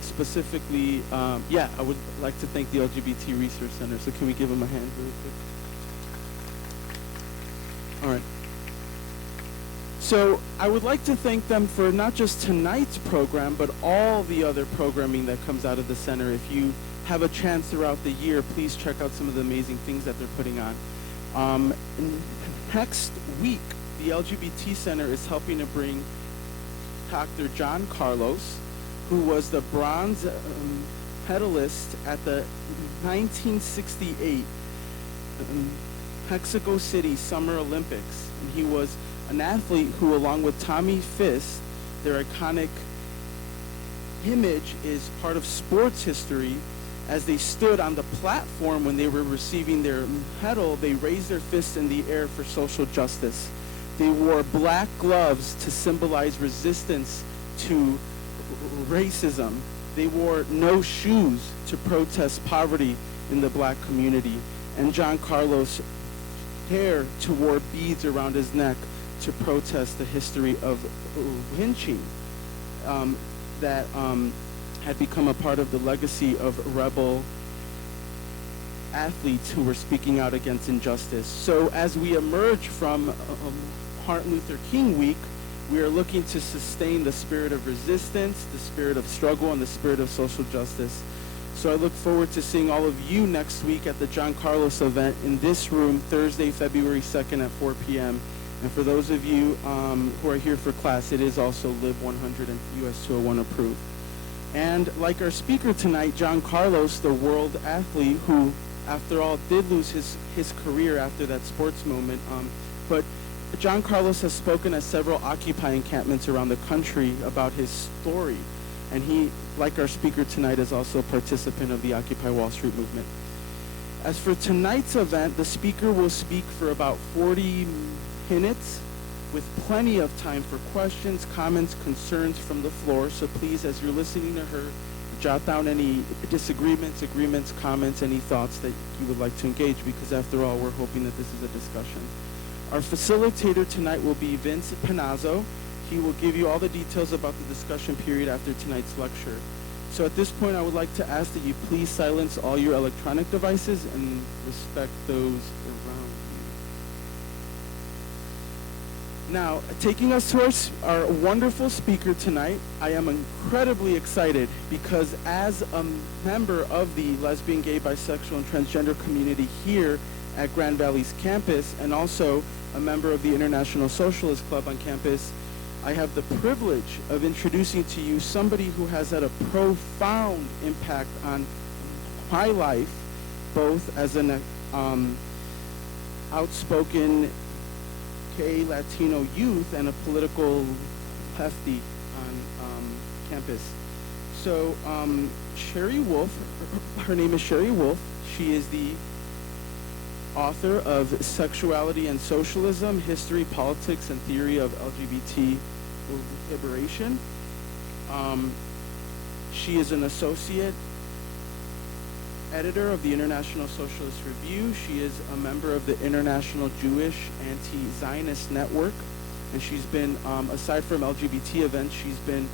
specifically, I would like to thank the LGBT Research Center. So can we give them a hand really quick? All right. So I would like to thank them for not just tonight's program, but all the other programming that comes out of the center. If you have a chance throughout the year, please check out some of the amazing things that they're putting on. Next week, the LGBT Center is helping to bring Dr. John Carlos, who was the bronze medalist at the 1968 Mexico City Summer Olympics. And he was an athlete who, along with Tommy Fist, their iconic image is part of sports history. As they stood on the platform when they were receiving their medal, they raised their fists in the air for social justice. They wore black gloves to symbolize resistance to racism. They wore no shoes to protest poverty in the black community. And John Carlos' hair to wear beads around his neck to protest the history of lynching that had become a part of the legacy of rebel athletes who were speaking out against injustice. So as we emerge from Martin Luther King Week, we are looking to sustain the spirit of resistance, the spirit of struggle, and the spirit of social justice. So I look forward to seeing all of you next week at the John Carlos event in this room, Thursday, February 2nd at 4 p.m. And for those of you who are here for class, it is also Lib 100 and US 201 approved. And like our speaker tonight, John Carlos, the world athlete who, after all, did lose his career after that sports moment. But John Carlos has spoken at several Occupy encampments around the country about his story. And he, like our speaker tonight, is also a participant of the Occupy Wall Street movement. As for tonight's event, the speaker will speak for about 40 minutes with plenty of time for questions, comments, concerns from the floor. So please, as you're listening to her, jot down any disagreements, agreements, comments, any thoughts that you would like to engage, because after all, we're hoping that this is a discussion. Our facilitator tonight will be Vince Panazzo. He will give you all the details about the discussion period after tonight's lecture. So at this point, I would like to ask that you please silence all your electronic devices and respect those around you. Now, taking us to our wonderful speaker tonight, I am incredibly excited because as a member of the lesbian, gay, bisexual, and transgender community here at Grand Valley's campus, and also a member of the International Socialist Club on campus, I have the privilege of introducing to you somebody who has had a profound impact on my life, both as an outspoken gay Latino youth and a political lefty on campus. So Sherry Wolf, her name is Sherry Wolf. She is the author of Sexuality and Socialism, History, Politics, and Theory of LGBT Liberation. She is an associate editor of the International Socialist Review. She is a member of the International Jewish Anti-Zionist Network. And she's been, aside from LGBT events, she's been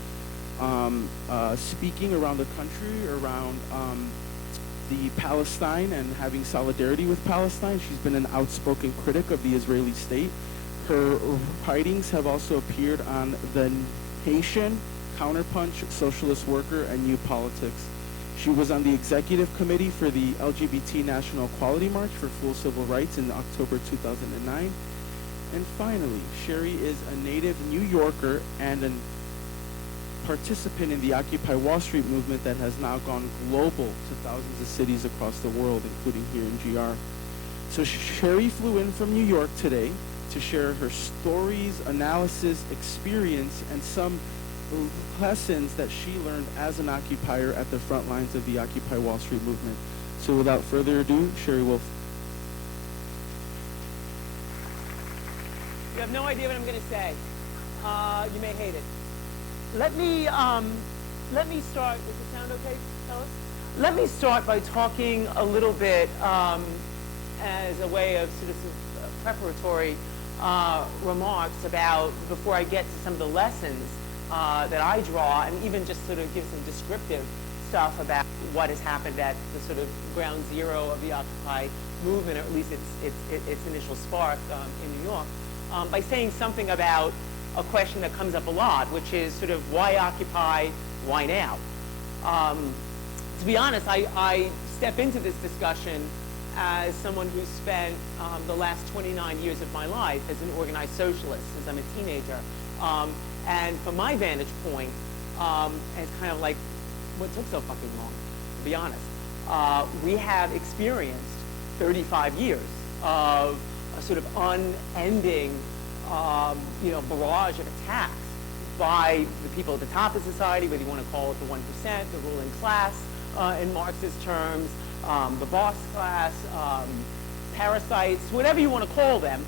speaking around the country around the Palestine and having solidarity with Palestine. She's been an outspoken critic of the Israeli state. Her writings have also appeared on The Nation, Counterpunch, Socialist Worker, and New Politics. She was on the executive committee for the LGBT National Equality March for Full Civil Rights in October 2009. And finally, Sherry is a native New Yorker and a participant in the Occupy Wall Street movement that has now gone global to thousands of cities across the world, including here in GR. So Sherry flew in from New York today to share her stories, analysis, experience, and some lessons that she learned as an occupier at the front lines of the Occupy Wall Street movement. So without further ado, Sherry Wolf. You have no idea what I'm going to say. You may hate it. Let me start. Does it sound okay, fellas? Let me start by talking a little bit as a way of sort of preparatory remarks about, before I get to some of the lessons that I draw, and even just sort of give some descriptive stuff about what has happened at the sort of ground zero of the Occupy movement, or at least its initial spark in New York, by saying something about a question that comes up a lot, which is sort of why Occupy, why now? To be honest, I step into this discussion as someone who spent the last 29 years of my life as an organized socialist since I'm a teenager. And from my vantage point, it's kind of like, what took so fucking long, to be honest? We have experienced 35 years of a sort of unending, barrage of attacks by the people at the top of society, whether you want to call it the 1%, the ruling class in Marxist terms, the boss class, parasites, whatever you want to call them.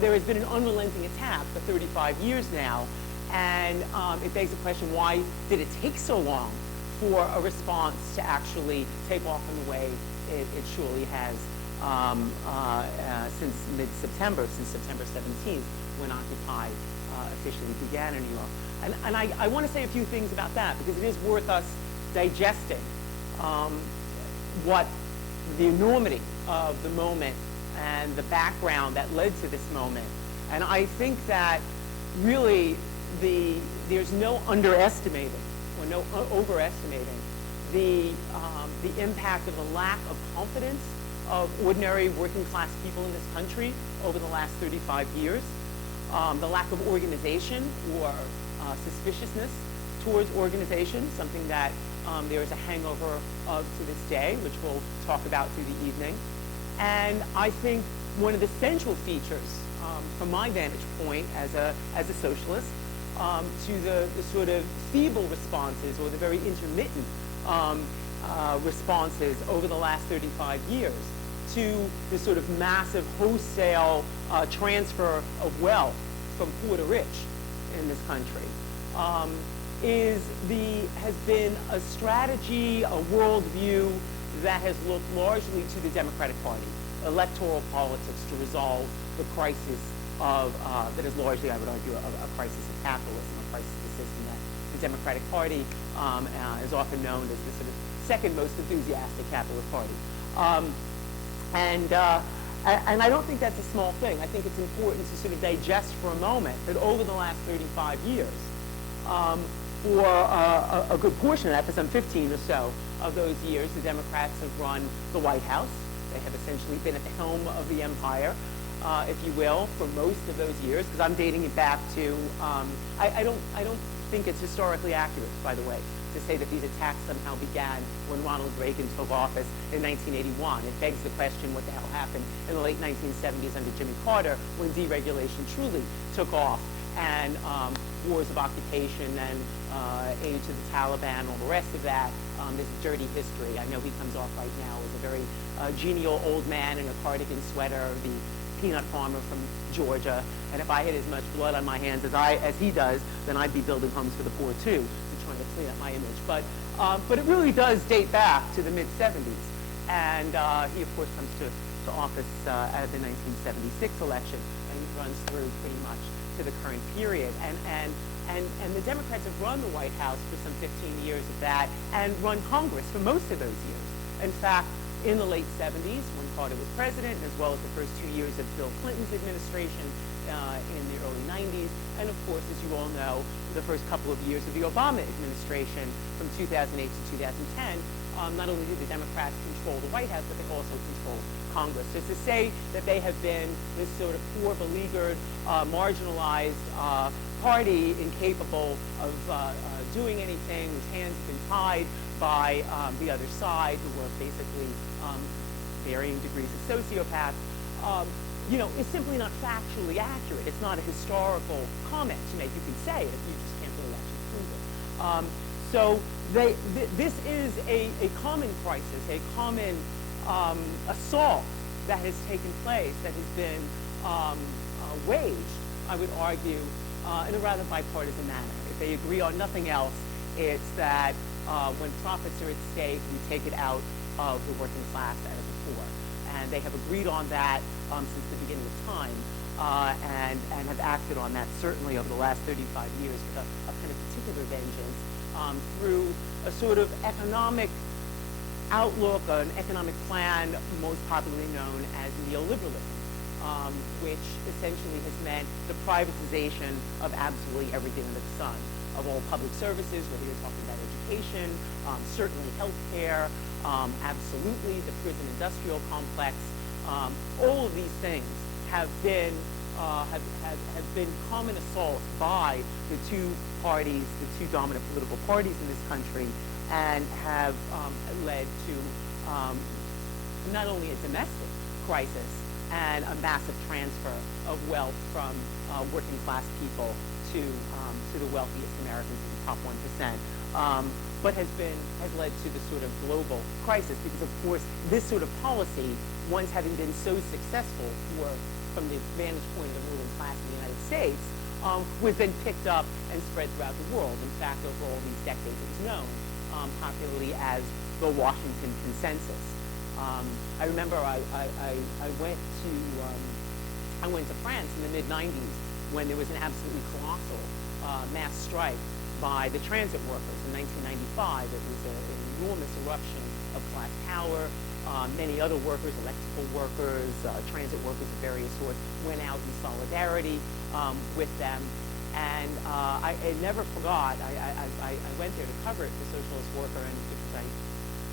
There has been an unrelenting attack for 35 years now, and it begs the question, why did it take so long for a response to actually take off in the way it surely has since mid-September, since September 17th, when Occupy officially began in New York. And I want to say a few things about that, because it is worth us digesting what the enormity of the moment and the background that led to this moment. And I think that really there's no underestimating or no overestimating the impact of the lack of confidence of ordinary working class people in this country over the last 35 years, the lack of organization or suspiciousness towards organization, something that there is a hangover of to this day, which we'll talk about through the evening. And I think one of the central features, from my vantage point as a socialist, to the sort of feeble responses or the very intermittent responses over the last 35 years to the sort of massive wholesale transfer of wealth from poor to rich in this country, has been a strategy, a worldview that has looked largely to the Democratic Party, electoral politics to resolve the crisis of, that is largely, I would argue, a crisis of capitalism, a crisis of the system that the Democratic Party is often known as the sort of second most enthusiastic capitalist party. And I don't think that's a small thing. I think it's important to sort of digest for a moment that over the last 35 years, for a good portion of that, for some 15 or so of those years, the Democrats have run the White House. They have essentially been at the helm of the empire, if you will, for most of those years, because I'm dating it back to, I don't think it's historically accurate, by the way, to say that these attacks somehow began when Ronald Reagan took office in 1981. It begs the question, what the hell happened in the late 1970s under Jimmy Carter when deregulation truly took off, and wars of occupation and aid to the Taliban, all the rest of that, is dirty history. I know he comes off right now as a very genial old man in a cardigan sweater, the peanut farmer from Georgia, and if I had as much blood on my hands as he does, then I'd be building homes for the poor too, trying to clean up my image. But it really does date back to the mid-70s, and he of course comes to office out of the 1976 election, and he runs through pretty much to the current period. And the Democrats have run the White House for some 15 years of that, and run Congress for most of those years. In fact, in the late 70s, when Carter was president, as well as the first 2 years of Bill Clinton's administration in the early 90s, and of course, as you all know, the first couple of years of the Obama administration from 2008 to 2010, not only did the Democrats control the White House, but they also controlled Congress. So to say that they have been this sort of poor, beleaguered, marginalized party incapable of doing anything, whose hands have been tied by the other side, who were basically varying degrees of sociopaths, is simply not factually accurate. It's not a historical comment to make. You can say it, you just can't really actually prove it. So this is a common crisis, a common assault that has taken place, that has been waged, I would argue, in a rather bipartisan manner. If they agree on nothing else, it's that when profits are at stake, we take it out of the working class, out of the poor. And and they have agreed on that since the beginning of time, and have acted on that certainly over the last 35 years with a kind of particular vengeance through a sort of economic outlook, an economic plan most popularly known as neoliberalism, which essentially has meant the privatization of absolutely everything under the sun, of all public services, whether you're talking about education, certainly healthcare, absolutely the prison industrial complex. All of these things have been common assault by the two parties, the two dominant political parties in this country, and have led to not only a domestic crisis and a massive transfer of wealth from working class people to the wealthiest Americans in the top 1%, but has led to the sort of global crisis, because of course this sort of policy, once having been so successful from the vantage point of the ruling class in the United States, was then picked up and spread throughout the world. In fact, over all these decades, it was known popularly as the Washington Consensus. I remember I went to France in the mid-90s when there was an absolutely colossal mass strike by the transit workers. In 1995, it was an enormous eruption of black power. Many other workers, electrical workers, transit workers of various sorts, went out in solidarity with them. And I never forgot, I went there to cover it for Socialist Worker, and because I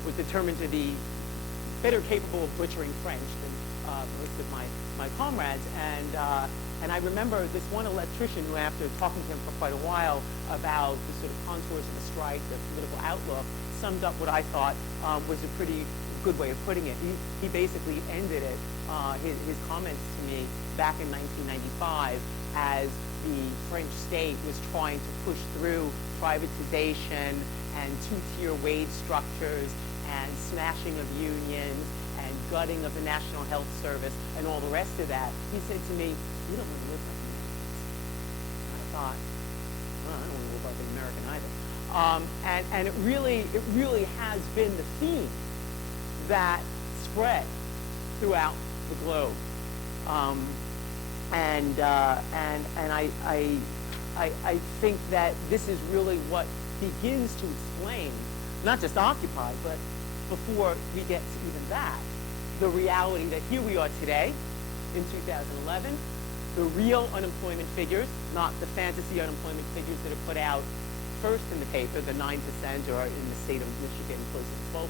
was determined to be better capable of butchering French than most of my comrades. And I remember this one electrician who, after talking to him for quite a while about the sort of contours of the strike, the political outlook, summed up what I thought was a pretty good way of putting it. He basically ended it, his comments to me back in 1995, as the French state was trying to push through privatization and two-tier wage structures and smashing of unions and gutting of the National Health Service and all the rest of that. He said to me, "You don't want to live like Americans." And I thought, well, I don't want to live like an American either. And it really has been the theme that spread throughout the globe. I think that this is really what begins to explain, not just Occupy, but before we get to even that, the reality that here we are today in 2011, the real unemployment figures, not the fantasy unemployment figures that are put out first in the paper, the 9%, or in the state of Michigan, close to 12%.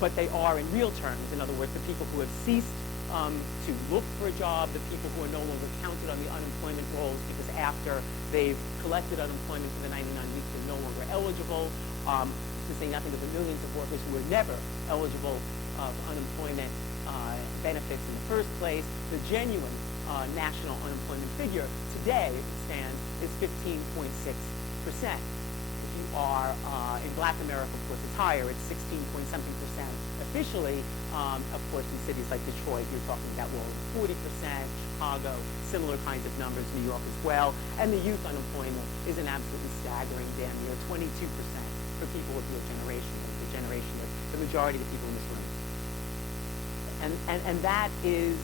But they are in real terms. In other words, the people who have ceased to look for a job, the people who are no longer counted on the unemployment rolls because after they've collected unemployment for the 99 weeks, they're no longer eligible, to say nothing of the millions of workers who were never eligible for unemployment benefits in the first place. The genuine national unemployment figure today, as it stands, is 15.6%. If you are in Black America, of course, it's higher. It's 16-point-something% officially. Of course, in cities like Detroit, you're talking about well over 40%. Chicago, similar kinds of numbers. New York as well. And the youth unemployment is an absolutely staggering damn near 22% for people of your generation, the generation of the majority of the people in this room. And that is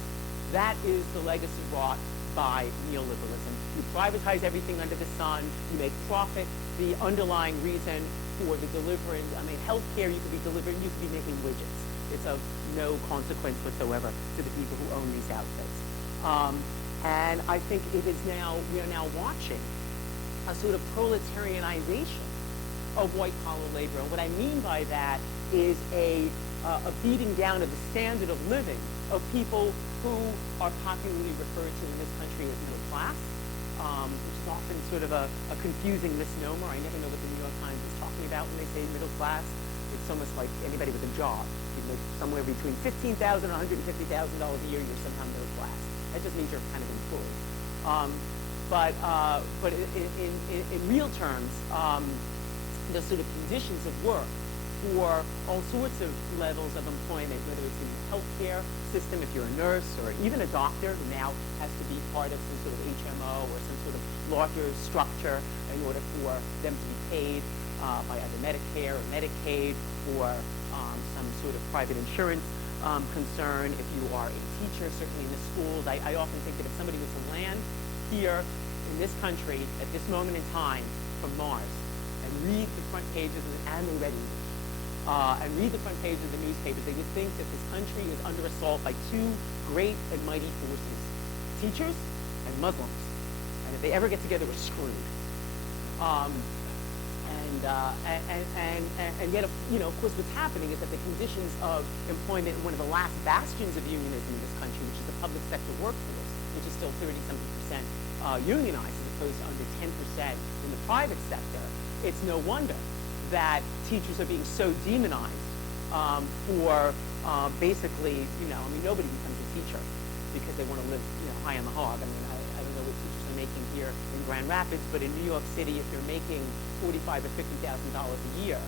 the legacy brought by neoliberalism. You privatize everything under the sun. You make profit the underlying reason for the delivering. I mean, healthcare, you could be delivering, you could be making widgets. It's of no consequence whatsoever to the people who own these outfits. And I think we are now watching a sort of proletarianization of white-collar labor. And what I mean by that is a beating down of the standard of living of people who are popularly referred to in this country as middle class, which is often sort of a confusing misnomer. I never know what the New York Times is talking about when they say middle class. It's almost like anybody with a job. You make somewhere between $15,000 and $150,000 a year, you're somehow middle class. That just means you're kind of employed. But in real terms, the sort of conditions of work for all sorts of levels of employment, whether it's in the healthcare system, if you're a nurse, or even a doctor who now has to be part of some sort of HMO or some sort of larger structure in order for them to be paid. by either Medicare or Medicaid or some sort of private insurance concern. If you are a teacher, certainly in the schools, I often think that if somebody was to land here in this country at this moment in time from Mars and read the front pages, and they read it, and read the front pages of the newspapers, they would think that this country is under assault by two great and mighty forces, teachers and Muslims. And if they ever get together, we're screwed. And yet, of course, what's happening is that the conditions of employment in one of the last bastions of unionism in this country, which is the public sector workforce, which is still 30-something% unionized as opposed to under 10% in the private sector, it's no wonder that teachers are being so demonized for basically, nobody becomes a teacher because they want to live, high on the hog. I don't know what teachers are making here in Grand Rapids, but in New York City, if they're making $45,000 or $50,000 a year,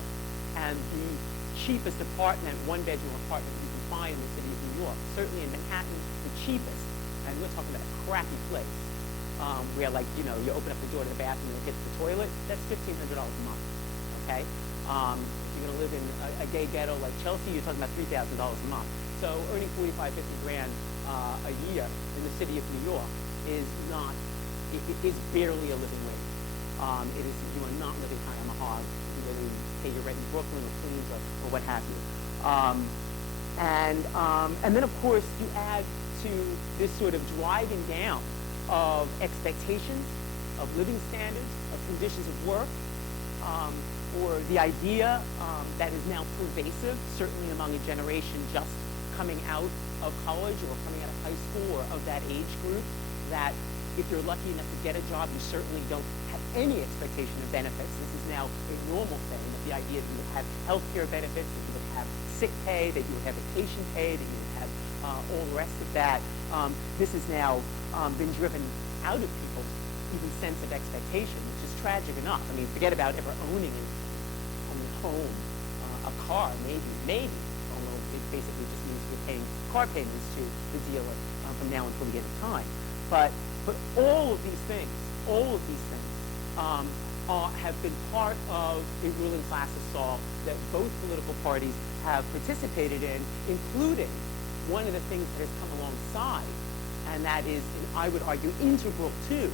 and the cheapest apartment, one-bedroom apartment you can find in the city of New York, certainly in Manhattan, the cheapest, and we're talking about a crappy place, where you open up the door to the bathroom and it hits the toilet, that's $1,500 a month, okay? If you're gonna live in a gay ghetto like Chelsea, you're talking about $3,000 a month. So earning 45, 50 grand a year in the city of New York is not, it is barely a living wage. You are not living high on the hog, whether you pay your rent in Brooklyn or Queens or what have you. And then of course you add to this sort of driving down of expectations, of living standards, of conditions of work, or the idea that is now pervasive, certainly among a generation just coming out of college or coming out of high school or of that age group, that if you're lucky enough to get a job, you certainly don't have any expectation of benefits. This is now a normal thing, that the idea that you would have health care benefits, that you would have sick pay, that you would have vacation pay, that you would have all the rest of that. This has now been driven out of people's even sense of expectation, which is tragic enough. I mean, forget about ever owning a home, a car, maybe, although it basically just means you're paying car payments to the dealer from now until the end of time. But all of these things have been part of a ruling class assault that both political parties have participated in, including one of the things that has come alongside, and that is, I would argue, integral to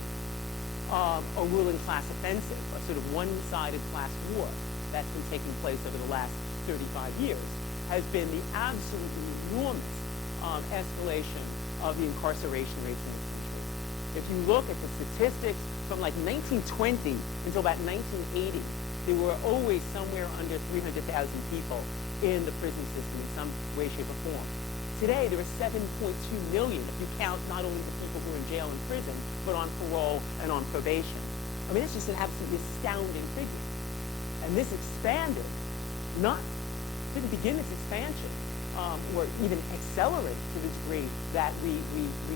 a ruling class offensive, a sort of one-sided class war that's been taking place over the last 35 years, has been the absolutely enormous escalation of the incarceration rates in this country. If you look at the statistics from like 1920 until about 1980, there were always somewhere under 300,000 people in the prison system in some way, shape, or form. Today, there are 7.2 million if you count not only the people who are in jail and prison, but on parole and on probation. I mean, it's just an absolutely astounding figure. And this expanded, didn't begin its expansion, or even accelerate to the degree that we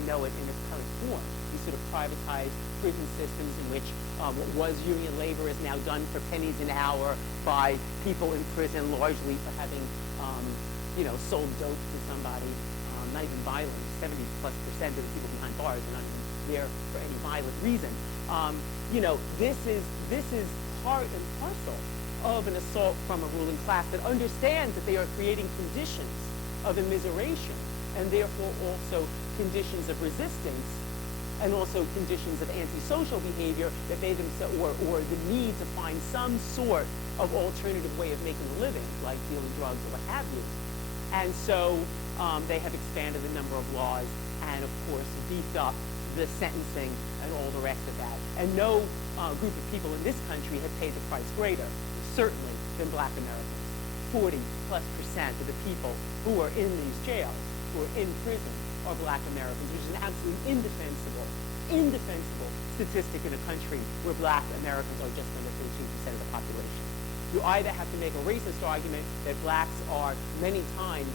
know it in its current form. These sort of privatized prison systems in which what was union labor is now done for pennies an hour by people in prison, largely for having sold dope to somebody, not even violent. 70+% of the people behind bars are not even there for any violent reason. This is part and parcel of an assault from a ruling class that understands that they are creating conditions of immiseration and therefore also conditions of resistance and also conditions of antisocial behavior that they themselves, or the need to find some sort of alternative way of making a living, like dealing drugs or what have you. And so they have expanded the number of laws and, of course, beefed up the sentencing and all the rest of that. And no group of people in this country has paid the price greater, certainly, than Black Americans. 40+% of the people who are in these jails, who are in prison, are Black Americans, which is an absolutely indefensible statistic in a country where Black Americans are just under 13% of the population. You either have to make a racist argument that blacks are many times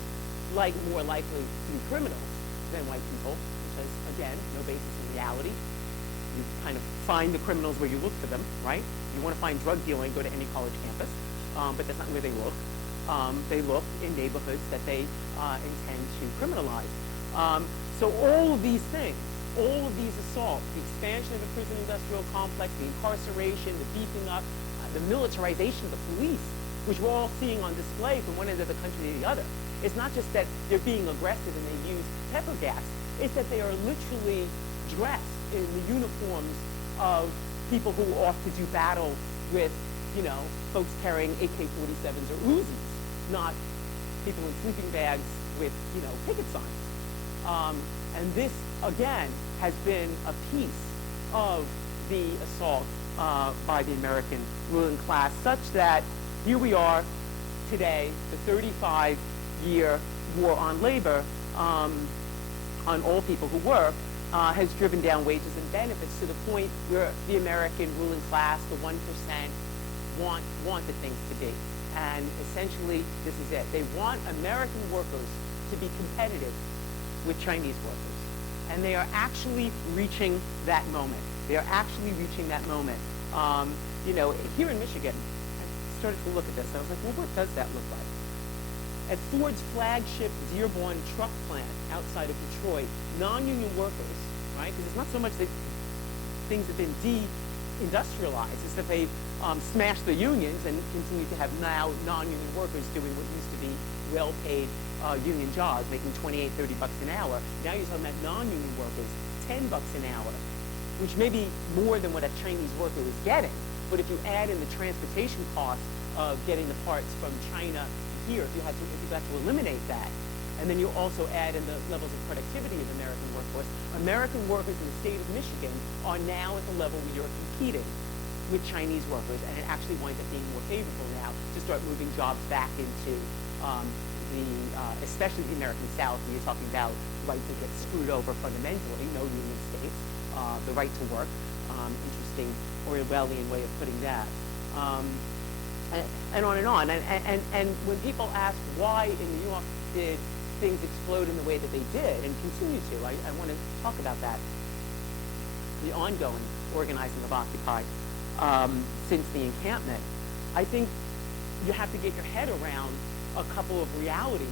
more likely to be criminals than white people, which has, again, no basis in reality. You kind of find the criminals where you look for them, right? You want to find drug dealing, go to any college campus, but that's not where they look. They look in neighborhoods that they intend to criminalize. So all of these things, all of these assaults, the expansion of the prison industrial complex, the incarceration, the beefing up, the militarization of the police, which we're all seeing on display from one end of the country to the other. It's not just that they're being aggressive and they use pepper gas. It's that they are literally dressed in the uniforms of people who are off to do battle with, folks carrying AK-47s or Uzis, not people in sleeping bags with, picket signs. And this, again, has been a piece of the assault by the American ruling class, such that here we are today, the 35-year war on labor, on all people who work, has driven down wages and benefits to the point where the American ruling class, the 1%, want the things to be. And essentially, this is it. They want American workers to be competitive with Chinese workers. And they are actually reaching that moment. They are actually reaching that moment. Here in Michigan, I started to look at this. I was like, well, what does that look like? At Ford's flagship Dearborn truck plant outside of Detroit, non-union workers, right? Because it's not so much that things have been de-industrialized, it's that they've smashed the unions and continue to have now non-union workers doing what used to be well-paid union jobs, making 28, 30 bucks an hour. Now you're talking about non-union workers, 10 bucks an hour, which may be more than what a Chinese worker is getting. But if you add in the transportation costs of getting the parts from China here, if you had to eliminate that, and then you also add in the levels of productivity of the American workforce, American workers in the state of Michigan are now at the level where you're competing with Chinese workers, and it actually winds up being more favorable now to start moving jobs back into especially the American South, when you're talking about the right to get screwed over fundamentally, no union states, the right to work, interesting Orwellian way of putting that, and on and on. And when people ask why in New York did things explode in the way that they did and continue to, I want to talk about that, the ongoing organizing of Occupy since the encampment. I think you have to get your head around a couple of realities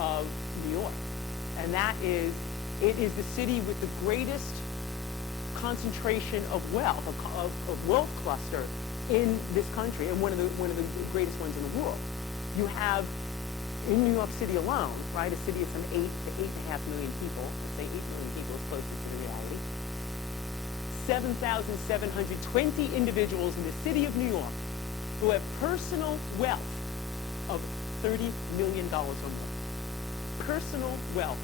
of New York. And that is, it is the city with the greatest concentration of wealth, of wealth cluster in this country, and one of the greatest ones in the world. You have, in New York City alone, right, a city of some 8 to 8.5 million people, let's say 8 million people is closer to the reality, 7,720 individuals in the city of New York who have personal wealth of $30 million or more. Personal wealth.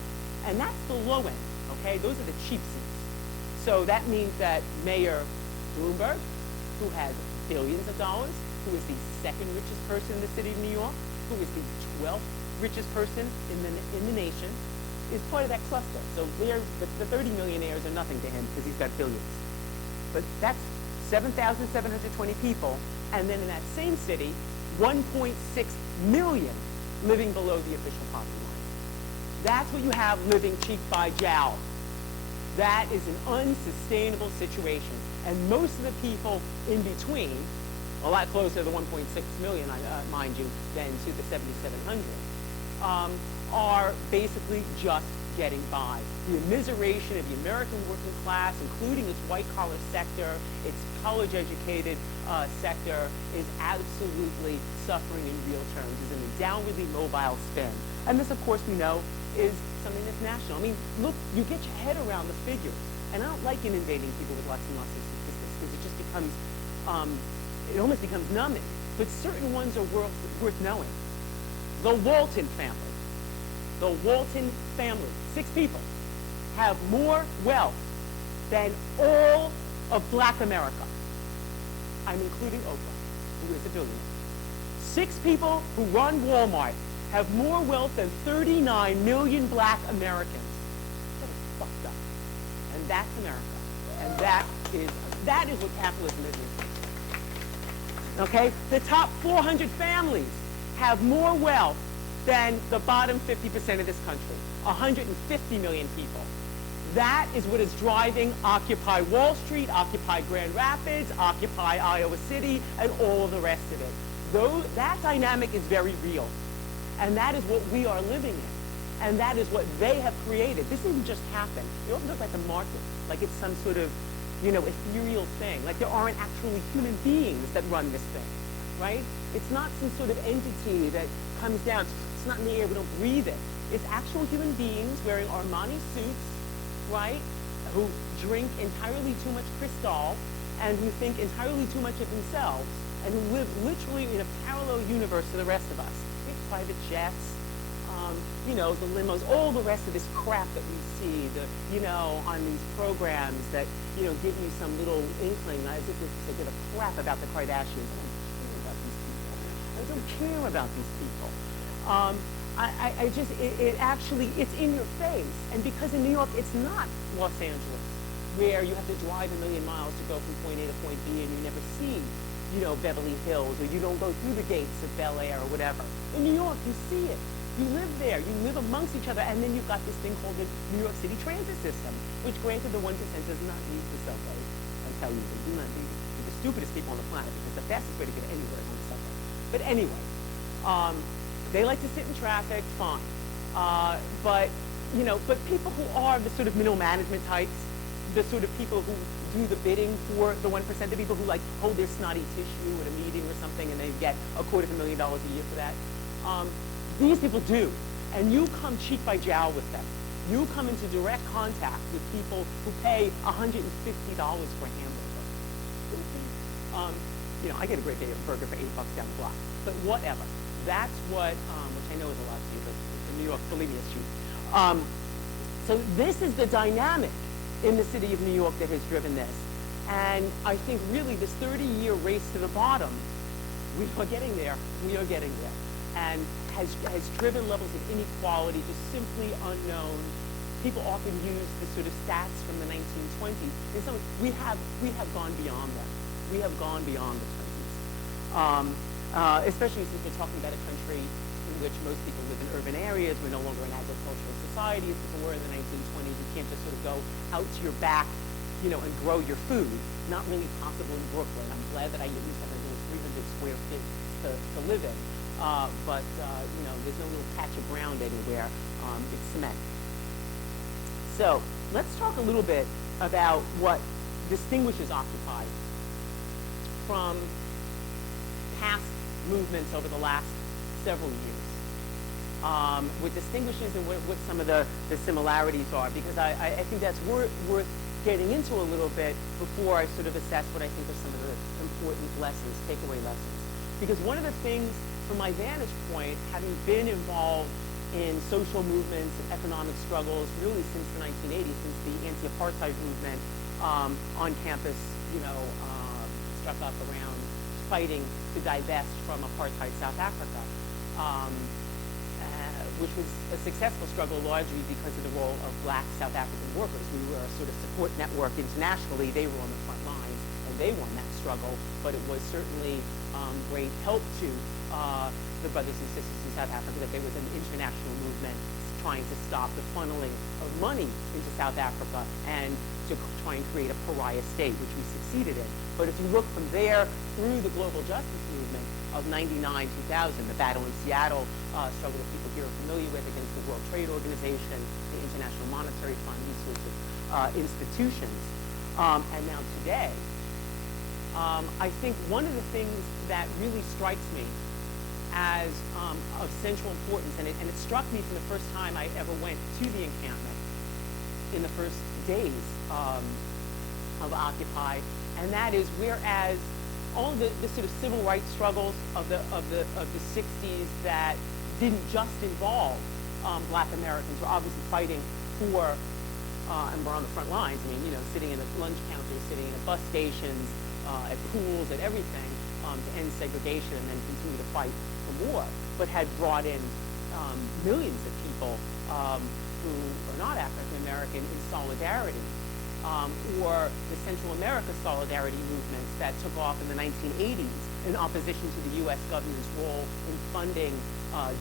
And that's the low end, okay? Those are the cheap seats. So that means that Mayor Bloomberg, who has billions of dollars, who is the second richest person in the city of New York, who is the 12th richest person in the nation, is part of that cluster. So the 30 millionaires are nothing to him because he's got billions. But that's 7,720 people, and then in that same city, 1.6 million living below the official poverty line. That's what you have living cheek by jowl. That is an unsustainable situation. And most of the people in between, a lot closer to the 1.6 million, mind you, than to the 7,700, are basically just getting by. The immiseration of the American working class, including its white-collar sector, its college-educated sector, is absolutely suffering in real terms, is in a downwardly mobile spin. And this, of course, we know, is something that's national. I mean, look, you get your head around the figures. And I don't like inundating people with lots and lots of statistics because it just becomes, it almost becomes numbing. But certain ones are worth knowing. The Walton family. The Walton family, 6 people, have more wealth than all of Black America. I'm including Oprah, who is a billionaire. 6 people who run Walmart have more wealth than 39 million Black Americans. That is fucked up. And that's America. And that is what capitalism is. Okay? The top 400 families have more wealth than the bottom 50% of this country, 150 million people. That is what is driving Occupy Wall Street, Occupy Grand Rapids, Occupy Iowa City, and all of the rest of it. That dynamic is very real. And that is what we are living in. And that is what they have created. This didn't just happen. It often looks like the market, like it's some sort of ethereal thing. Like there aren't actually human beings that run this thing, right? It's not some sort of entity that comes down. It's not in the air. We don't breathe it. It's actual human beings wearing Armani suits, right? Who drink entirely too much Cristal and who think entirely too much of themselves and who live literally in a parallel universe to the rest of us. We have private jets, the limos, all the rest of this crap that we see, on these programs that, give you some little inkling as if they give a crap about the Kardashians. I don't care about these people. It's in your face. And because in New York, it's not Los Angeles, where you have to drive 1,000,000 miles to go from point A to point B and you never see, Beverly Hills, or you don't go through the gates of Bel Air or whatever. In New York, you see it. You live there. You live amongst each other. And then you've got this thing called the New York City transit system, which granted the 1% does not use the subway. I tell you, they do not use it. They're the stupidest people on the planet because the fastest way to get anywhere is on the subway. But anyway, they like to sit in traffic, fine. But people who are the sort of middle management types, the sort of people who do the bidding for the 1%, the people who like hold their snotty tissue at a meeting or something and they get $250,000 a year for that. These people do. And you come cheek by jowl with them. You come into direct contact with people who pay $150 for a hamburger. I get a great burger for $8 down the block. But whatever. That's what, which I know is a lot to you, but in New York, believe me, it's cheap. So this is the dynamic in the city of New York that has driven this. And I think really this 30-year race to the bottom, we are getting there. We are getting there. And has driven levels of inequality just simply unknown. People often use the sort of stats from the 1920s. We have gone beyond them. We have gone beyond the 20s. Especially since we're talking about a country in which most people live in urban areas. We're no longer an agricultural society as people were in the 1920s. You can't just sort of go out to your back, and grow your food. Not really possible in Brooklyn. I'm glad that I at least have a little 300 square feet to live in. But there's no little patch of ground anywhere. It's cement. So let's talk a little bit about what distinguishes Occupy from past movements over the last several years. What distinguishes and what some of the similarities are, because I think that's worth getting into a little bit before I sort of assess what I think are some of the important lessons, takeaway lessons. Because one of the things, from my vantage point, having been involved in social movements and economic struggles really since the 1980s, since the anti-apartheid movement on campus, struck up around fighting to divest from apartheid South Africa, which was a successful struggle largely because of the role of black South African workers. We were a sort of support network internationally. They were on the front lines, and they won that struggle, but it was certainly great help to the brothers and sisters in South Africa that there was an international movement trying to stop the funneling of money into South Africa and to try and create a pariah state, which we succeeded in. But if you look from there through the global justice movement of 99, 2000, the battle in Seattle, struggle that people here are familiar with against the World Trade Organization, the International Monetary Fund, these sorts of institutions. And now today, I think one of the things that really strikes me as of central importance, and it struck me from the first time I ever went to the encampment in the first days of Occupy, and that is whereas all the sort of civil rights struggles of the 60s that didn't just involve black Americans were obviously fighting for, and we're on the front lines, sitting in a lunch counter, sitting in bus stations, at pools, at everything, to end segregation and then continue to fight for more, but had brought in millions of people who are not African American in solidarity, or the Central America solidarity movements that took off in the 1980s in opposition to the U.S. government's role in funding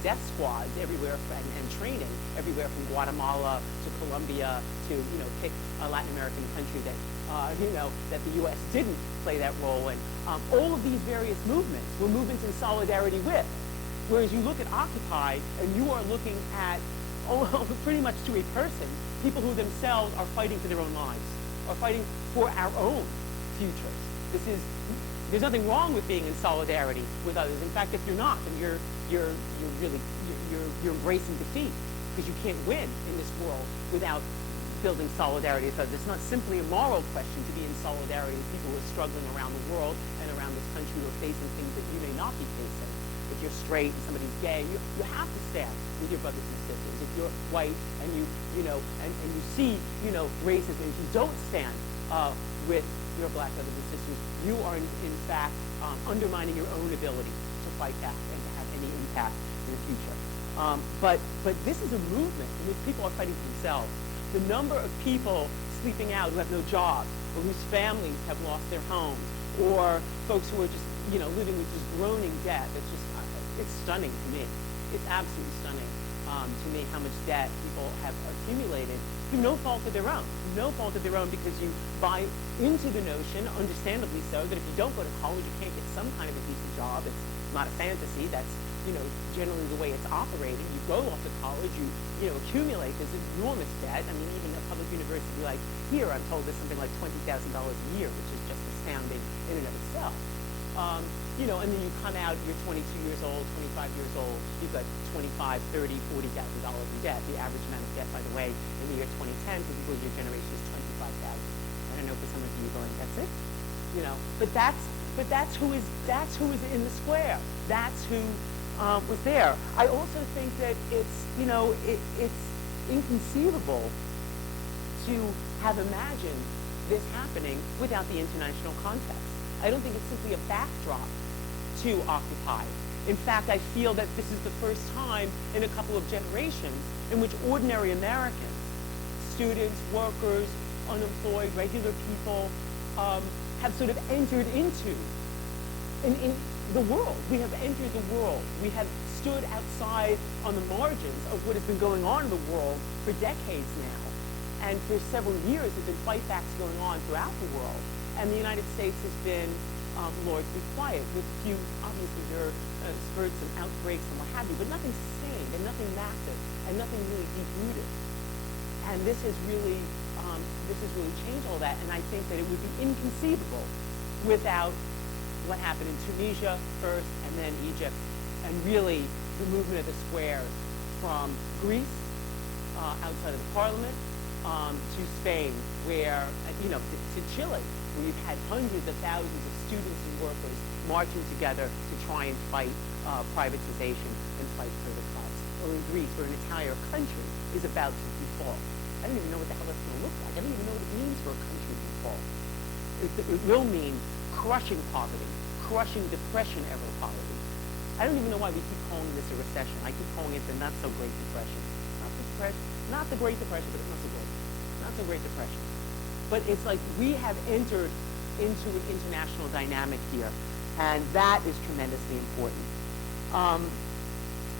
death squads everywhere and training everywhere from Guatemala to Colombia to pick a Latin American country that that the U.S. didn't play that role in. All of these various movements were movements in solidarity with. Whereas you look at Occupy and you are looking at pretty much to a person, people who themselves are fighting for their own lives, are fighting for our own futures. There's nothing wrong with being in solidarity with others. In fact, if you're not, then you're embracing defeat, because you can't win in this world without building solidarity with others. It's not simply a moral question to be in solidarity with people who are struggling around the world and around this country who are facing things that you may not be facing. If you're straight and somebody's gay, you have to stand with your brothers and sisters. If you're white and you see, racism, if you don't stand with your black brothers and sisters, you are in fact undermining your own ability to fight back and to have any impact in the future. But this is a movement in which people are fighting for themselves. The number of people sleeping out who have no jobs, or whose families have lost their homes, or folks who are just living with just groaning debt. It's stunning to me. It's absolutely stunning to me how much debt people have accumulated through no fault of their own. No fault of their own, because you buy into the notion, understandably so, that if you don't go to college, you can't get some kind of a decent job. It's not a fantasy. That's generally the way it's operated. You go off to college, you accumulate this enormous debt. I mean, even a public university like here, I'm told there's something like $20,000 a year, which is just astounding in and of itself. And then you come out, you're 22 years old, 25 years old, you've got $25,000, $30,000, $40,000 in debt. The average amount of debt, by the way, in the year 2010 for people of your generation is $25,000. I don't know, for some of you going, that's it? But that's who is in the square. That's who was there. I also think that it's inconceivable to have imagined this happening without the international context. I don't think it's simply a backdrop to Occupy. In fact, I feel that this is the first time in a couple of generations in which ordinary Americans, students, workers, unemployed, regular people, have sort of entered into in the world. We have entered the world. We have stood outside on the margins of what has been going on in the world for decades now. And for several years, there's been fightbacks going on throughout the world. And the United States has been largely quiet, with a few, obviously there are spurts and outbreaks and what have you, but nothing sustained and nothing massive and nothing really deep-rooted. And this has really changed all that. And I think that it would be inconceivable without what happened in Tunisia first and then Egypt, and really the movement of the squares from Greece, outside of the parliament, to Spain, where, to Chile, where you've had hundreds of thousands of students and workers marching together to try and fight privatization and fight for the cuts. Or in Greece, where an entire country is about to default. I don't even know what the hell that's going to look like. I don't even know what it means for a country to default. It will mean crushing poverty, crushing depression-era poverty. I don't even know why we keep calling this a recession. I keep calling it the not-so-great depression. Not the Great Depression, but it's not so great. Not so Great Depression. But it's like we have entered into an international dynamic here, and that is tremendously important.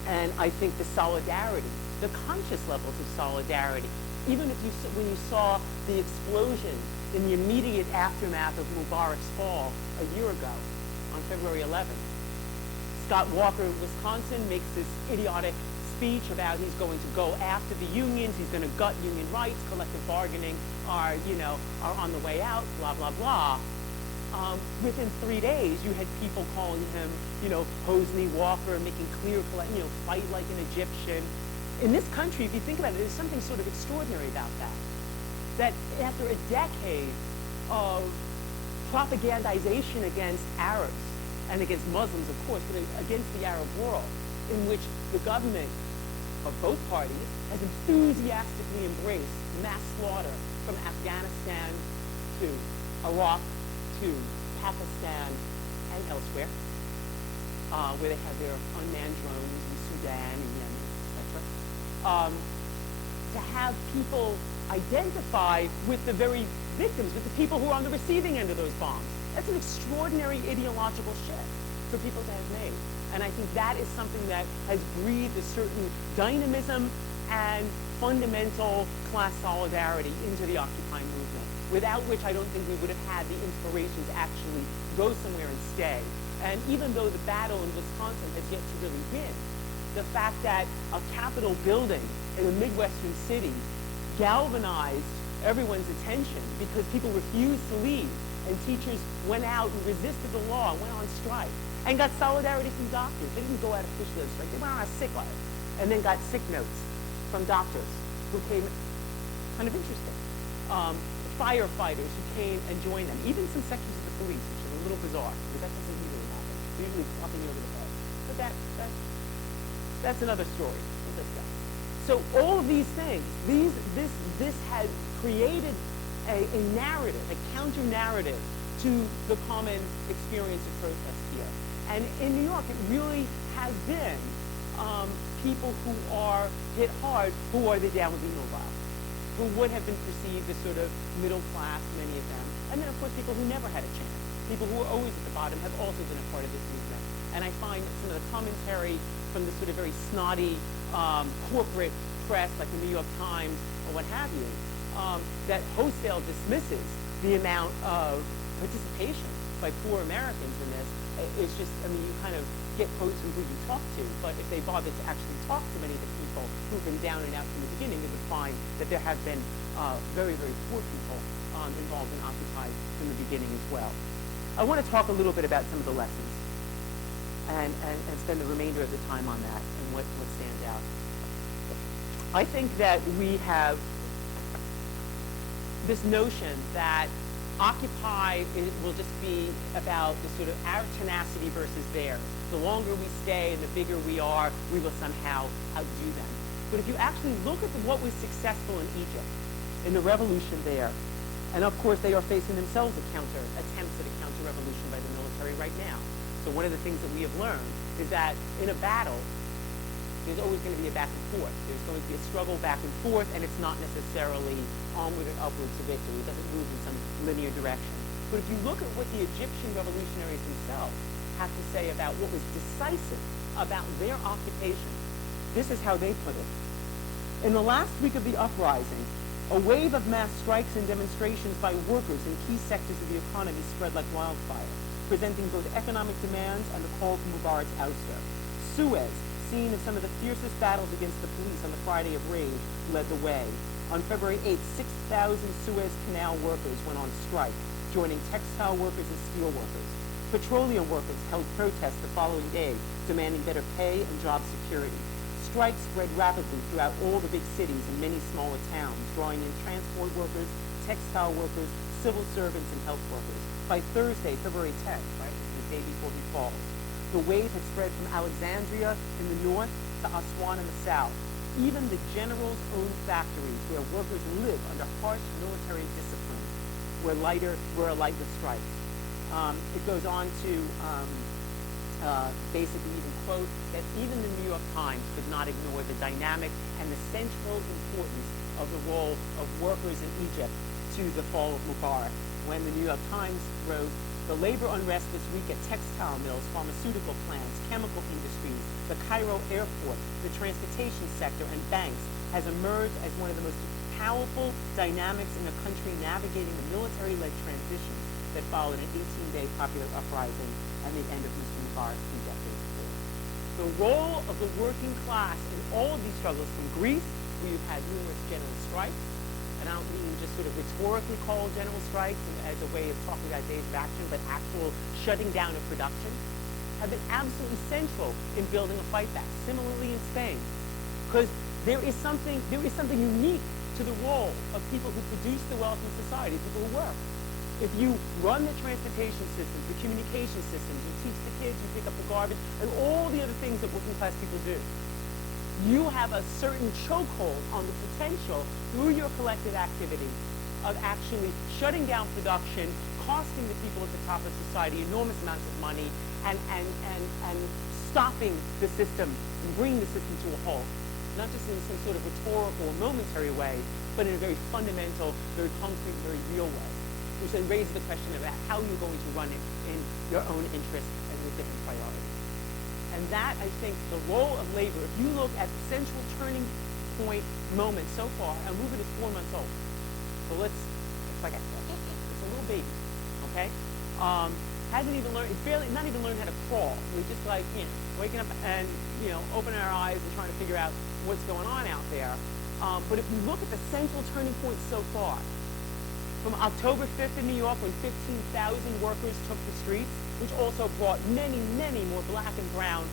And I think the solidarity, the conscious levels of solidarity, even if when you saw the explosion in the immediate aftermath of Mubarak's fall a year ago, on February 11th, Scott Walker of Wisconsin makes this idiotic speech about he's going to go after the unions, he's going to gut union rights, collective bargaining are on the way out, blah, blah, blah. Within 3 days, you had people calling him, Hosni Walker, making clear, fight like an Egyptian. In this country, if you think about it, there's something sort of extraordinary about that. That after a decade of propagandization against Arabs, and against Muslims, of course, but against the Arab world, in which the government of both parties has enthusiastically embraced mass slaughter from Afghanistan to Iraq to Pakistan and elsewhere, where they have their unmanned drones in Sudan and Yemen, etc. To have people identify with the very victims, with the people who are on the receiving end of those bombs. That's an extraordinary ideological shift for people to have made. And I think that is something that has breathed a certain dynamism and fundamental class solidarity into the Occupy movement, without which I don't think we would have had the inspiration to actually go somewhere and stay. And even though the battle in Wisconsin has yet to really win, the fact that a Capitol building in a Midwestern city galvanized everyone's attention because people refused to leave, and teachers went out and resisted the law, went on strike, and got solidarity from doctors. They didn't go out officially on strike. They went on a sick letter, and then got sick notes from doctors who came, kind of interesting, firefighters who came and joined them, even some sections of the police, which is a little bizarre, because that doesn't usually happen. They're usually popping over the head. But that's another story. We'll discuss. So all of these things, this has created a narrative, a counter-narrative to the common experience of protest here. And in New York, it really has been people who are hit hard, who are the downwardly mobile, who would have been perceived as sort of middle class, many of them. And then, of course, people who never had a chance. People who were always at the bottom have also been a part of this movement. And I find some of the commentary from the sort of very snotty corporate press, like the New York Times or what have you, that wholesale dismisses the amount of participation by poor Americans in this. It's just, I mean, you kind of get quotes from who you talk to, but if they bother to actually talk to many of the people who've been down and out from the beginning, they would find that there have been very, very poor people involved in Occupy from the beginning as well. I want to talk a little bit about some of the lessons and spend the remainder of the time on that and what stands out. I think that we have this notion that Occupy will just be about the sort of our tenacity versus theirs. The longer we stay and the bigger we are, we will somehow outdo them. But if you actually look at what was successful in Egypt, in the revolution there, and of course they are facing themselves attempts at a counter-revolution by the military right now. So one of the things that we have learned is that in a battle, there's always going to be a back and forth. There's going to be a struggle back and forth, and it's not necessarily onward and upward to victory. It doesn't move in some linear direction. But if you look at what the Egyptian revolutionaries themselves have to say about what was decisive about their occupation, this is how they put it. In the last week of the uprising, a wave of mass strikes and demonstrations by workers in key sectors of the economy spread like wildfire, presenting both economic demands and the call for Mubarak's ouster. Suez, scene of some of the fiercest battles against the police on the Friday of Rage, led the way. On February 8th, 6,000 Suez Canal workers went on strike, joining textile workers and steel workers. Petroleum workers held protests the following day, demanding better pay and job security. Strikes spread rapidly throughout all the big cities and many smaller towns, drawing in transport workers, textile workers, civil servants, and health workers. By Thursday, February 10th, right, the day before he falls, the wave had spread from Alexandria in the north to Aswan in the south. Even the generals' own factories, where workers live under harsh military discipline, were alight with strikes. It goes on to basically even quote that even the New York Times could not ignore the dynamic and the central importance of the role of workers in Egypt to the fall of Mubarak. When the New York Times wrote, the labor unrest this week at textile mills, pharmaceutical plants, chemical industries, the Cairo airport, the transportation sector, and banks has emerged as one of the most powerful dynamics in a country navigating the military-led transition that followed an 18-day popular uprising and the end of Mr. Mubarak's 2 decades of rule. The role of the working class in all of these struggles, from Greece, where you've had numerous general strikes, and I don't mean just sort of rhetorically called general strikes as a way of talking about days of action, but actual shutting down of production, have been absolutely central in building a fight back. Similarly in Spain, because there is something unique to the role of people who produce the wealth in society, people who work. If you run the transportation systems, the communication systems, you teach the kids, you pick up the garbage, and all the other things that working class people do, you have a certain chokehold on the potential through your collective activity of actually shutting down production, costing the people at the top of society enormous amounts of money, and stopping the system and bringing the system to a halt, not just in some sort of rhetorical or momentary way, but in a very fundamental, very concrete, very real way, which then raises the question about how you're going to run it in your own interest and with different priorities. And that, I think, the role of labor, if you look at the central turning point moment so far, our movement is 4 months old. So it's like it's a little baby, okay? Hasn't even learned, not even learned how to crawl. We're just like, waking up and, opening our eyes and trying to figure out what's going on out there. But if we look at the central turning point so far, from October 5th in New York, when 15,000 workers took the streets, which also brought many, many more black and brown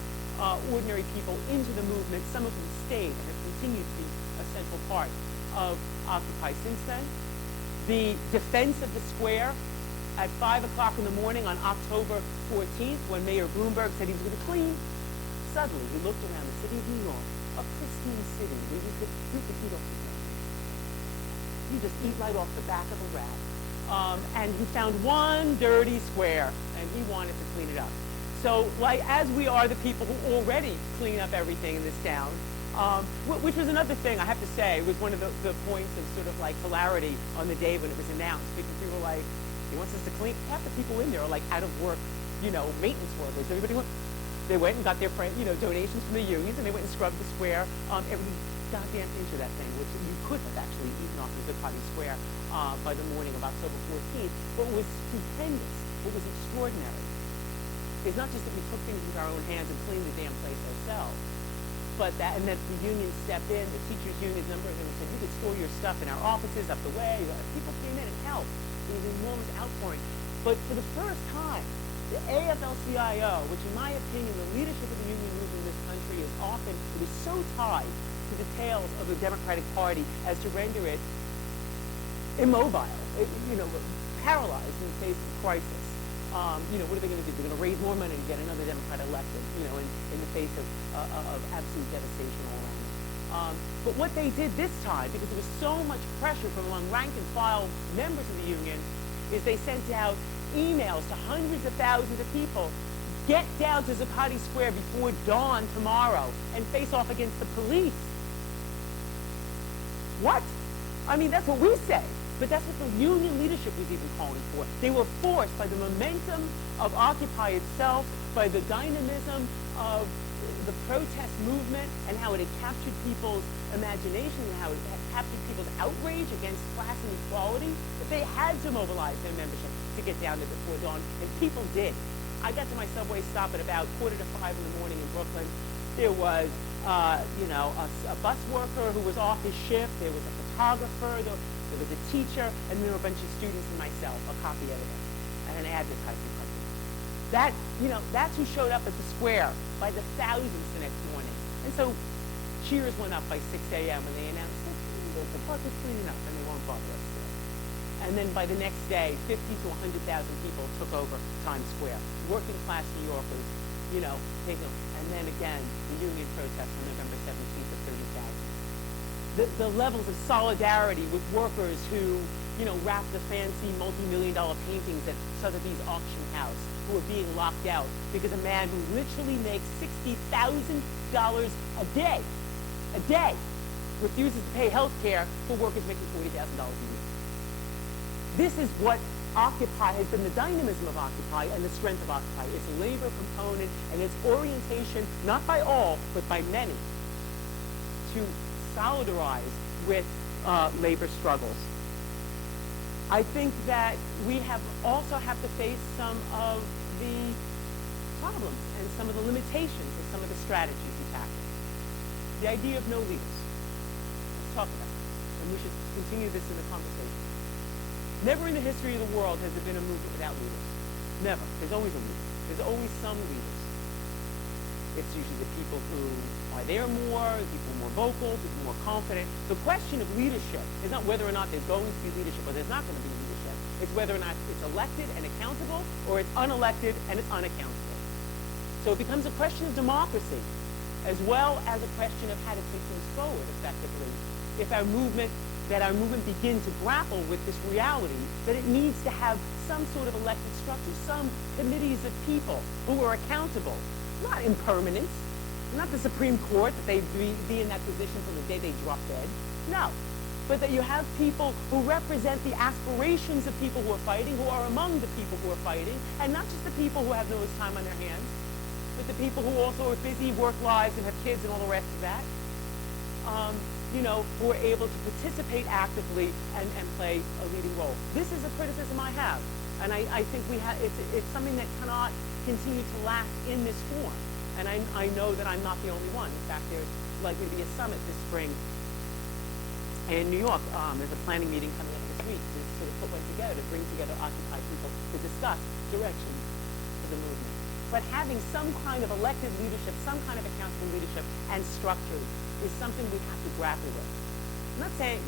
ordinary people into the movement, some of whom stayed and have continued to be a central part of Occupy since then. The defense of the square at 5 o'clock in the morning on October 14th, when Mayor Bloomberg said he was going to clean, suddenly he looked around the city of New York, a pristine city where you could eat off the ground. You just eat right off the back of a rat. And he found one dirty square, and he wanted to clean it up. So, like, as we are the people who already clean up everything in this town, which was another thing, I have to say, was one of the points of sort of like hilarity on the day when it was announced, because people were like, he wants us to clean. Half the people in there are like out of work, maintenance workers. They went and got their donations from the unions, and they went and scrubbed the square, every goddamn inch of that thing, which you could have actually eaten off the Good Party Square by the morning of October 14th. But what was stupendous, what was extraordinary, is not just that we took things into our own hands and cleaned the damn place ourselves, but that the union stepped in, the teachers' union, a number of them said, you could store your stuff in our offices up the way. People came in and helped. It was an enormous outpouring. But for the first time, the AFL-CIO, which in my opinion, the leadership of the union movement in this country is often, it is so tied to the tails of the Democratic Party as to render it immobile, paralyzed in the face of crisis. What are they going to do? They're going to raise more money to get another Democrat elected, in the face of absolute devastation all around them. But what they did this time, because there was so much pressure from among rank and file members of the union, is they sent out emails to hundreds of thousands of people. Get down to Zuccotti Square before dawn tomorrow and face off against the police. What? I mean, that's what we say. But that's what the union leadership was even calling for. They were forced by the momentum of Occupy itself, by the dynamism of the protest movement and how it had captured people's imagination and how it had captured people's outrage against class inequality, that they had to mobilize their membership to get down there before dawn, and people did. I got to my subway stop at about 4:45 in the morning in Brooklyn. There was, a bus worker who was off his shift. There was a photographer. There was a teacher, and there were a bunch of students and myself, a copy editor, and an advertising company. That's who showed up at the square by the thousands the next morning. And so cheers went up by 6 a.m. when they announced that the park is cleaning up and they won't bother us today. And then by the next day, 50 to 100,000 people took over Times Square. Working class New Yorkers, taking over. And then again, the union protest on November 17th of 30,000. The levels of solidarity with workers who, wrapped the fancy multi-million-dollar paintings at Sotheby's auction house, who are being locked out because a man who literally makes $60,000 a day, refuses to pay health care for workers making $40,000 a year. This is what Occupy has been, the dynamism of Occupy and the strength of Occupy. Its labor component and its orientation, not by all, but by many, to solidarize with labor struggles. I think that we also have to face some of the problems and some of the limitations of some of the strategies and tactics. The idea of no leaders. Let's talk about it. And we should continue this in the conversation. Never in the history of the world has there been a movement without leaders. Never. There's always a leader. There's always some leaders. It's usually the people who are there more, the people more vocal, people more confident. The question of leadership is not whether or not there's going to be leadership or there's not going to be leadership. It's whether or not it's elected and accountable or it's unelected and it's unaccountable. So it becomes a question of democracy as well as a question of how to take things forward effectively. If our movement begins to grapple with this reality that it needs to have some sort of elected structure, some committees of people who are accountable, not impermanent, not the Supreme Court, that they be in that position till the day they drop dead. No. But that you have people who represent the aspirations of people who are fighting, who are among the people who are fighting, and not just the people who have no time on their hands, but the people who also are busy, work lives, and have kids and all the rest of that, who are able to participate actively and play a leading role. This is a criticism I have, and I think it's something that cannot continue to last in this form. And I know that I'm not the only one. In fact, there's likely to be a summit this spring in New York, there's a planning meeting coming up this week to sort of put one together, to bring together Occupy people to discuss direction for the movement. But having some kind of elected leadership, some kind of accountable leadership and structures is something we have to grapple with. I'm not saying,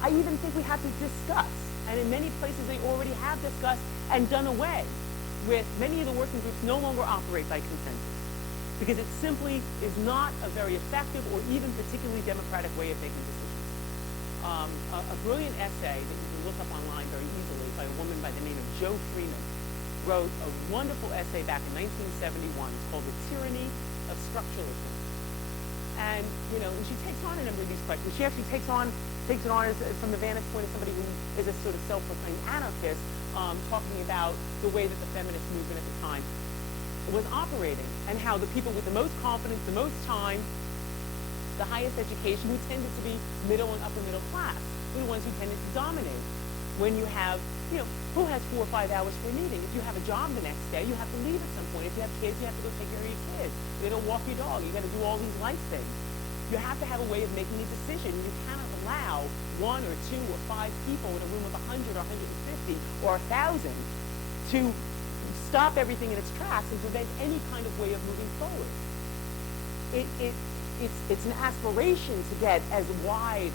I even think we have to discuss, and in many places they already have discussed and done away with many of the working groups no longer operate by consensus, because it simply is not a very effective or even particularly democratic way of making decisions. A brilliant essay that you can look up online very easily by a woman by the name of Jo Freeman wrote a wonderful essay back in 1971 called The Tyranny of Structuralism. And, and she takes on a number of these questions. She actually takes it on as, from the vantage point of somebody who is a sort of self-proclaimed anarchist, talking about the way that the feminist movement at the time was operating and how the people with the most confidence, the most time, the highest education, who tended to be middle and upper middle class, were the ones who tended to dominate. When you have, who has 4 or 5 hours for a meeting? If you have a job the next day, you have to leave at some point. If you have kids, you have to go take care of your kids. You don't walk your dog. You got to do all these life things. You have to have a way of making a decision. You cannot allow 1 or 2 or 5 people in a room of 100 or 150 or 1,000 to stop everything in its tracks and prevent any kind of way of moving forward. It's an aspiration to get as wide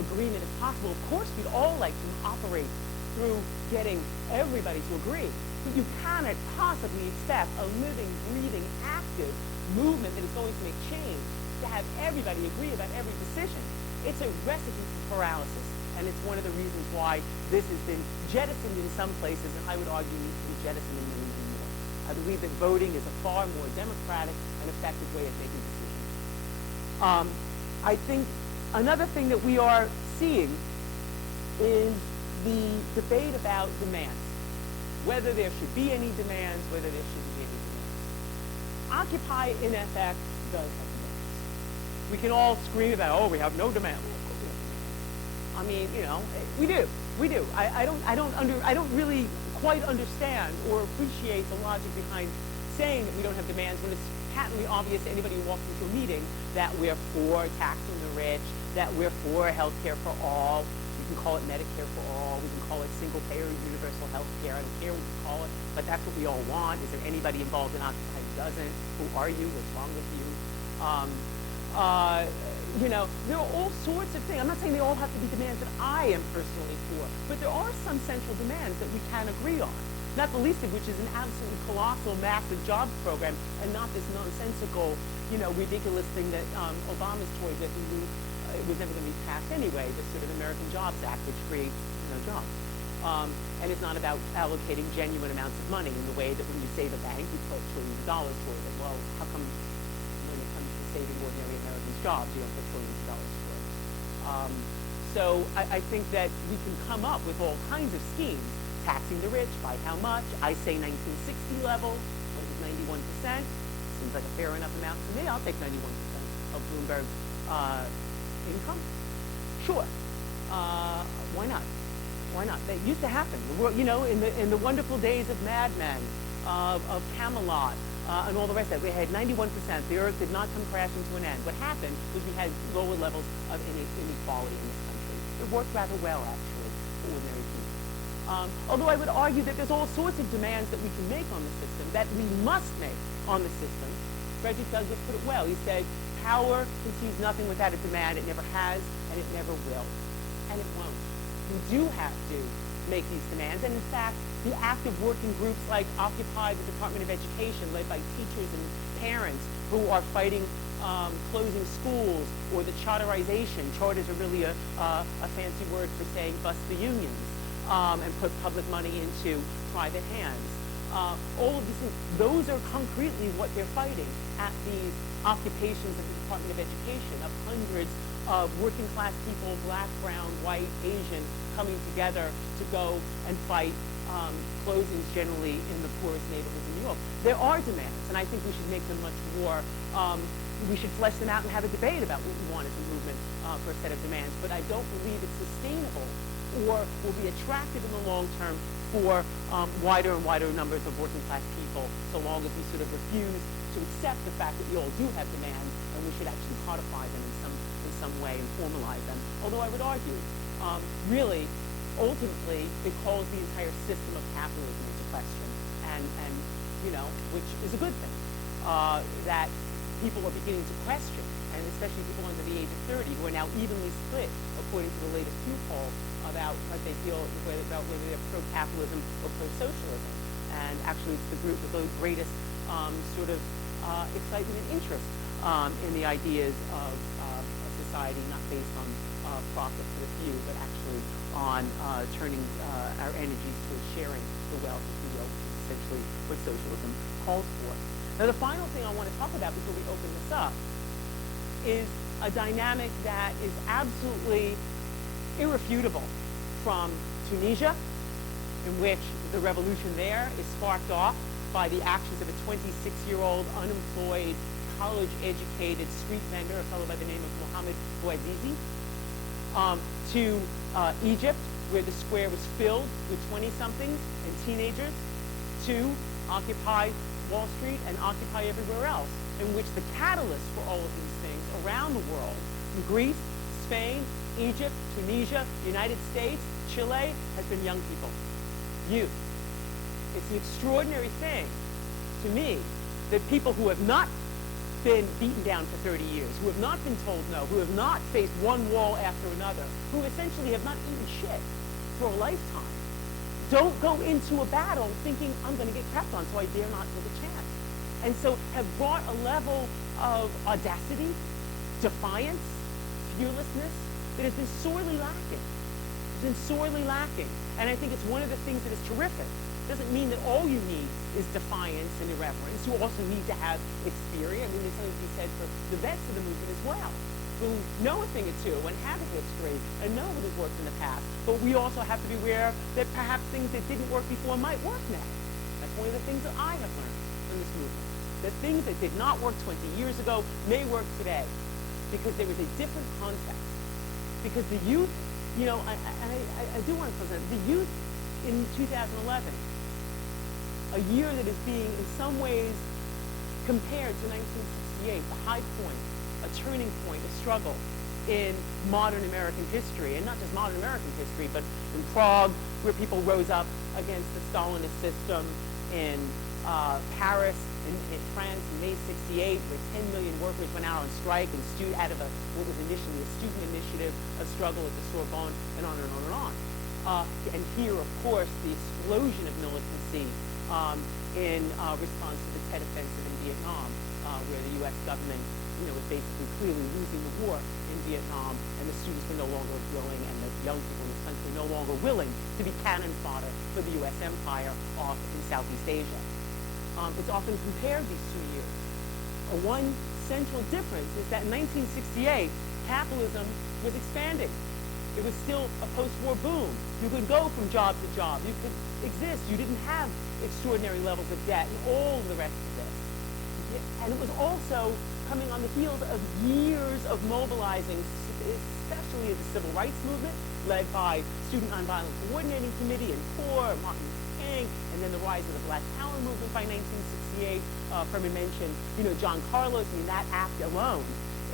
agreement as possible. Of course, we'd all like to operate through getting everybody to agree, but you cannot possibly expect a living, breathing, active movement that is going to make change to have everybody agree about every decision. It's a recipe for paralysis, and it's one of the reasons why this has been jettisoned in some places, and I would argue needs to be jettisoned in many, many more. I believe that voting is a far more democratic and effective way of making decisions. I think another thing that we are seeing is the debate about demands, whether there should be any demands, whether there shouldn't be any demands. Occupy, in effect, does have demands. We can all scream about, oh, we have no demands. Well, of course we have demands. I mean, we do. I don't really quite understand or appreciate the logic behind saying that we don't have demands when it's patently obvious to anybody who walks into a meeting that we're for taxing the rich, that we're for health care for all. We can call it Medicare for all. We can call it single-payer universal health care. I don't care what you call it, but that's what we all want. Is there anybody involved in Occupy who doesn't? Who are you? What's wrong with you? There are all sorts of things. I'm not saying they all have to be demands that I am personally for, but there are some central demands that we can agree on. Not the least of which is an absolutely colossal, massive jobs program, and not this nonsensical, ridiculous thing that Obama's toyed with and knew it was never going to be passed anyway, this sort of American Jobs Act, which creates, jobs. And it's not about allocating genuine amounts of money in the way that when you save a bank, you put trillions of dollars toward it. Well, how come when it comes to saving ordinary Americans' jobs, you don't put trillions of dollars toward it? So I think that we can come up with all kinds of schemes. Taxing the rich by how much? I say 1960 level, which is 91%. Seems like a fair enough amount to me. I'll take 91% of Bloomberg income. Sure. Why not? Why not? That used to happen. In the wonderful days of Mad Men, of Camelot, and all the rest of it, we had 91%. The earth did not come crashing to an end. What happened was we had lower levels of inequality in this country. It worked rather well, actually, for ordinary people. Although I would argue that there's all sorts of demands that we can make on the system, that we must make on the system. Frederick Douglass put it well. He said, power conceives nothing without a demand. It never has, and it never will. And it won't. We do have to make these demands. And in fact, the active working groups like Occupy the Department of Education, led by teachers and parents who are fighting closing schools, or the charterization. Charters are really a fancy word for saying bust the unions. And put public money into private hands. All of these things, those are concretely what they're fighting at these occupations of the Department of Education, of hundreds of working class people, black, brown, white, Asian, coming together to go and fight closings generally in the poorest neighborhoods in New York. There are demands, and I think we should make them much more, we should flesh them out and have a debate about what we want as a movement for a set of demands, but I don't believe it's sustainable or will be attractive in the long term for wider and wider numbers of working class people, so long as we sort of refuse to accept the fact that we all do have demands and we should actually codify them in some way and formalize them. Although I would argue, really, ultimately, it calls the entire system of capitalism into question, and you know, which is a good thing, that people are beginning to question, and especially people under the age of 30 who are now evenly split, according to the latest Pew poll, about what they feel about whether they're pro-capitalism or pro-socialism. And actually, it's the group with the greatest sort of excitement and interest in the ideas of society, not based on profit for the few, but actually on turning our energies towards sharing the wealth, if you will, which is essentially what socialism calls for. Now, the final thing I want to talk about before we open this up is a dynamic that is absolutely irrefutable from Tunisia, in which the revolution there is sparked off by the actions of a 26-year-old unemployed, college-educated street vendor, a fellow by the name of Mohamed Bouazizi, to Egypt, where the square was filled with 20-somethings and teenagers, to Occupy Wall Street and Occupy everywhere else, in which the catalyst for all of these things around the world, in Greece, Spain, Egypt, Tunisia, the United States, Chile, has been young people, youth. It's an extraordinary thing to me that people who have not been beaten down for 30 years, who have not been told no, who have not faced one wall after another, who essentially have not eaten shit for a lifetime, don't go into a battle thinking, I'm going to get crapped on, so I dare not take a chance. And so have brought a level of audacity, defiance, fearlessness that has been sorely lacking. It's been sorely lacking. And I think it's one of the things that is terrific. It doesn't mean that all you need is defiance and irreverence. You also need to have experience. I mean, there's something to be said for the vets of the movement as well, who know a thing or two and have a history and know what has worked in the past. But we also have to be aware that perhaps things that didn't work before might work now. That's one of the things that I have learned from this movement. That things that did not work 20 years ago may work today because there is a different context. Because the youth, you know, I do want to present the youth in 2011, a year that is being in some ways compared to 1968, the high point, a turning point, a struggle in modern American history, and not just modern American history, but in Prague, where people rose up against the Stalinist system, in Paris, in France in May '68, where 10 million workers went out on strike and out of what was initially a student initiative, a struggle at the Sorbonne, and on and on and on. And here, of course, the explosion of militancy in response to the Tet Offensive in Vietnam, where the U.S. government, you know, was basically clearly losing the war in Vietnam, and the students were no longer willing, and the young people in this country no longer willing to be cannon fodder for the U.S. empire off in Southeast Asia. It's often compared these 2 years. One central difference is that in 1968, capitalism was expanding. It was still a post-war boom. You could go from job to job. You could exist. You didn't have extraordinary levels of debt and all the rest of this. And it was also coming on the heels of years of mobilizing, especially the civil rights movement, led by Student Nonviolent Coordinating Committee and CORE, Martin Luther King, and then the rise of the Black Power movement by 1968. Furman mentioned, you know, John Carlos. I mean, that act alone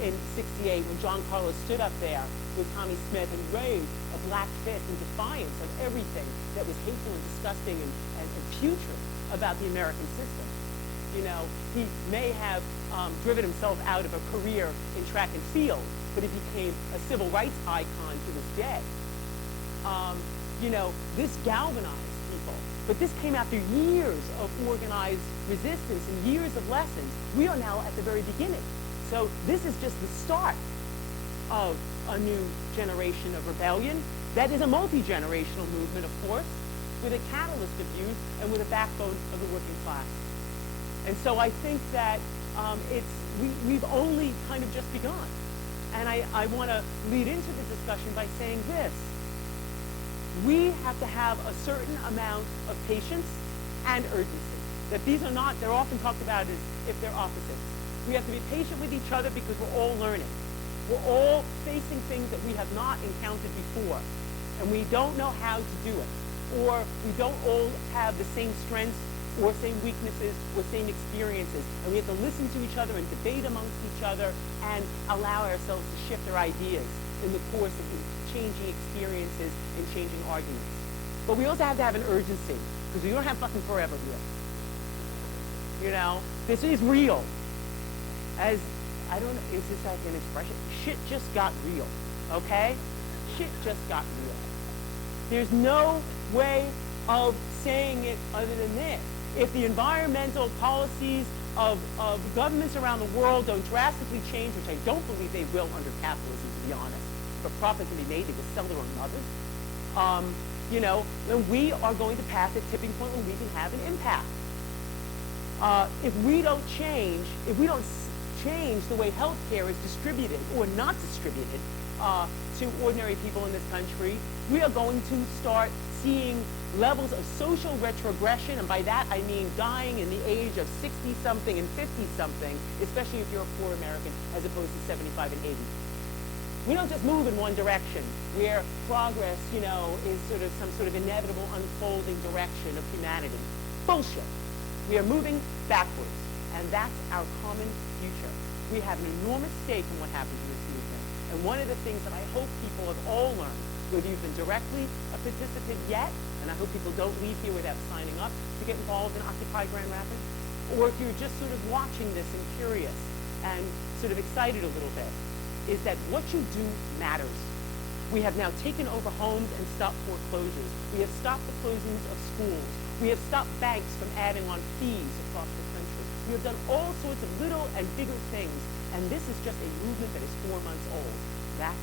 in '68, when John Carlos stood up there with Tommy Smith and raised a black fist in defiance of everything that was hateful and disgusting and putrid about the American system. You know, he may have driven himself out of a career in track and field, but he became a civil rights icon to this day. You know, this galvanized people, but this came after years of organized resistance and years of lessons. We are now at the very beginning. So this is just the start of a new generation of rebellion. That is a multi-generational movement, of course, with a catalyst of youth and with a backbone of the working class. And so I think that we've only kind of just begun. And I want to lead into the discussion by saying this. We have to have a certain amount of patience and urgency. That these are not, they're often talked about as if they're opposites. We have to be patient with each other because we're all learning. We're all facing things that we have not encountered before. and we don't know how to do it, or we don't all have the same strengths or same weaknesses or same experiences, and we have to listen to each other and debate amongst each other and allow ourselves to shift our ideas in the course of changing experiences and changing arguments. But we also have to have an urgency, because we don't have fucking forever here. You know, this is real. As, I don't know, is this like an expression? Shit just got real, okay? Shit just got real. There's no way of saying it other than this. If the environmental policies of governments around the world don't drastically change, which I don't believe they will under capitalism, to be honest, if a profit can be made, they will sell their own mothers. You know, then we are going to pass a tipping point where we can have an impact. If we don't change the way healthcare is distributed or not distributed to ordinary people in this country, we are going to start seeing levels of social retrogression, and by that I mean dying in the age of 60-something and 50-something, especially if you're a poor American, as opposed to 75 and 80. We don't just move in one direction, where progress, you know, is sort of some sort of inevitable unfolding direction of humanity. Bullshit. We are moving backwards, and that's our common future. We have an enormous stake in what happens in this movement, and one of the things that I hope people have all learned, whether you've been directly a participant yet, and I hope people don't leave here without signing up to get involved in Occupy Grand Rapids, or if you're just sort of watching this and curious and sort of excited a little bit, is that what you do matters. We have now taken over homes and stopped foreclosures. We have stopped the closings of schools. We have stopped banks from adding on fees across the country. We have done all sorts of little and bigger things, and this is just a movement that is 4 months old. That's